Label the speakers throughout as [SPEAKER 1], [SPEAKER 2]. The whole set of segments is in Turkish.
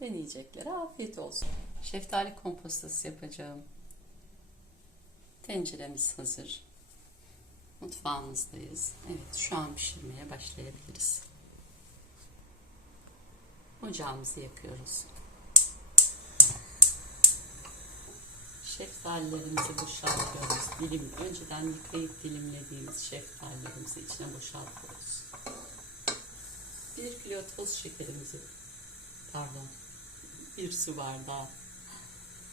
[SPEAKER 1] deneyeceklere afiyet olsun. Şeftali kompostası yapacağım. Tenceremiz hazır. Mutfağımızdayız. Evet şu an pişirmeye başlayabiliriz. Ocağımızı yakıyoruz. Şeftalilerimizi boşaltıyoruz. Dilim, önceden yıkayıp dilimlediğimiz şeftalilerimizi içine boşaltıyoruz. Bir kilo toz şekerimizi, pardon, bir su bardağı,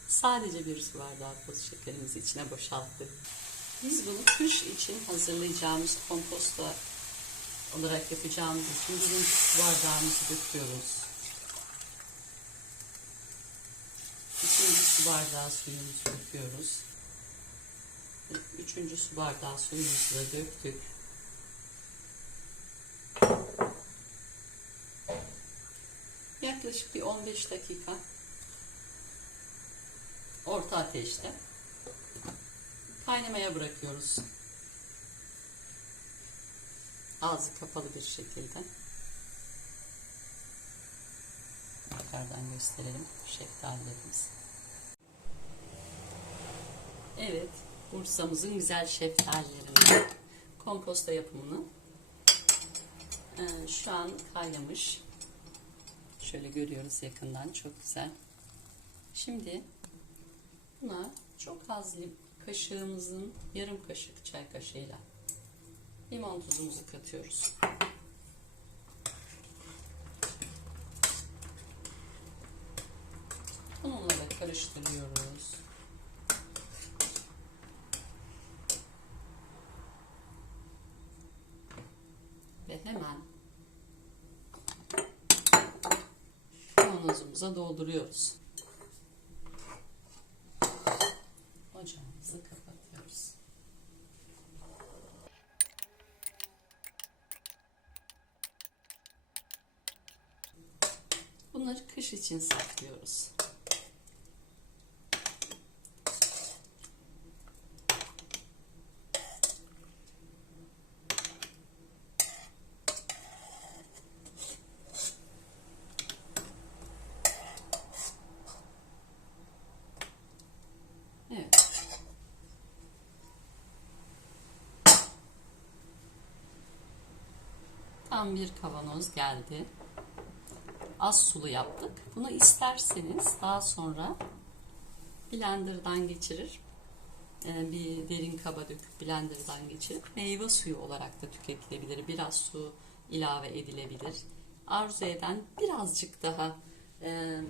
[SPEAKER 1] sadece bir su bardağı toz şekerimizi içine boşalttık. Biz bunu kış için hazırlayacağımız komposta olarak yapacağımız için birinci su bardağımızı döküyoruz. İkinci su bardağı suyumuzu döküyoruz. Üçüncü su bardağı suyumuzu da döktük. Yaklaşık bir 15 dakika orta ateşte kaynamaya bırakıyoruz. Ağzı kapalı bir şekilde. Yukarıdan gösterelim şeftalilerimiz. Evet, Bursa'mızın güzel şeftalilerini komposta yapımını ee, şu an kaynamış. Şöyle görüyoruz yakından çok güzel. Şimdi buna çok az kaşığımızın yarım kaşık çay kaşığıyla limon tuzumuzu katıyoruz. Onunla da karıştırıyoruz. Ve hemen kavanozumuza dolduruyoruz. Ocağımızı kapatıyoruz. Bunları kış için saklıyoruz. Evet. Tam bir kavanoz geldi. Az sulu yaptık. Bunu isterseniz daha sonra blenderdan geçirir. Ee, bir derin kaba döküp blenderdan geçirip meyve suyu olarak da tüketilebilir. Biraz su ilave edilebilir. Arzu eden birazcık daha e,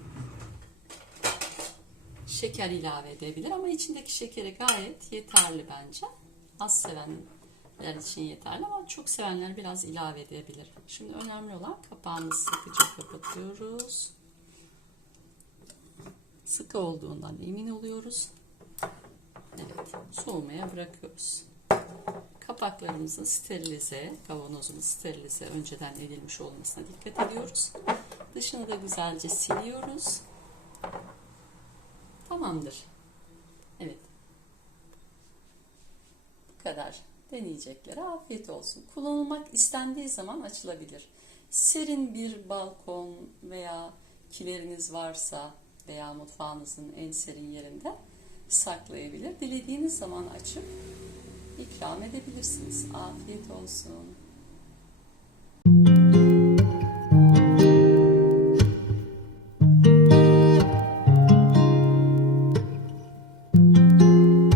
[SPEAKER 1] şeker ilave edebilir ama içindeki şekeri gayet yeterli bence. Az sevenler için yeterli ama çok sevenler biraz ilave edebilir. Şimdi önemli olan kapağını sıkıca kapatıyoruz. Sıkı olduğundan emin oluyoruz. Evet, soğumaya bırakıyoruz. Kapaklarımızın sterilize, kavanozumuz sterilize önceden edilmiş olmasına dikkat ediyoruz. Dışını da güzelce siliyoruz. Tamamdır. Evet. Deneyeceklere afiyet olsun. Kullanılmak istendiği zaman açılabilir. Serin bir balkon veya kileriniz varsa veya mutfağınızın en serin yerinde saklayabilir. Dilediğiniz zaman açıp ikram edebilirsiniz. Afiyet olsun.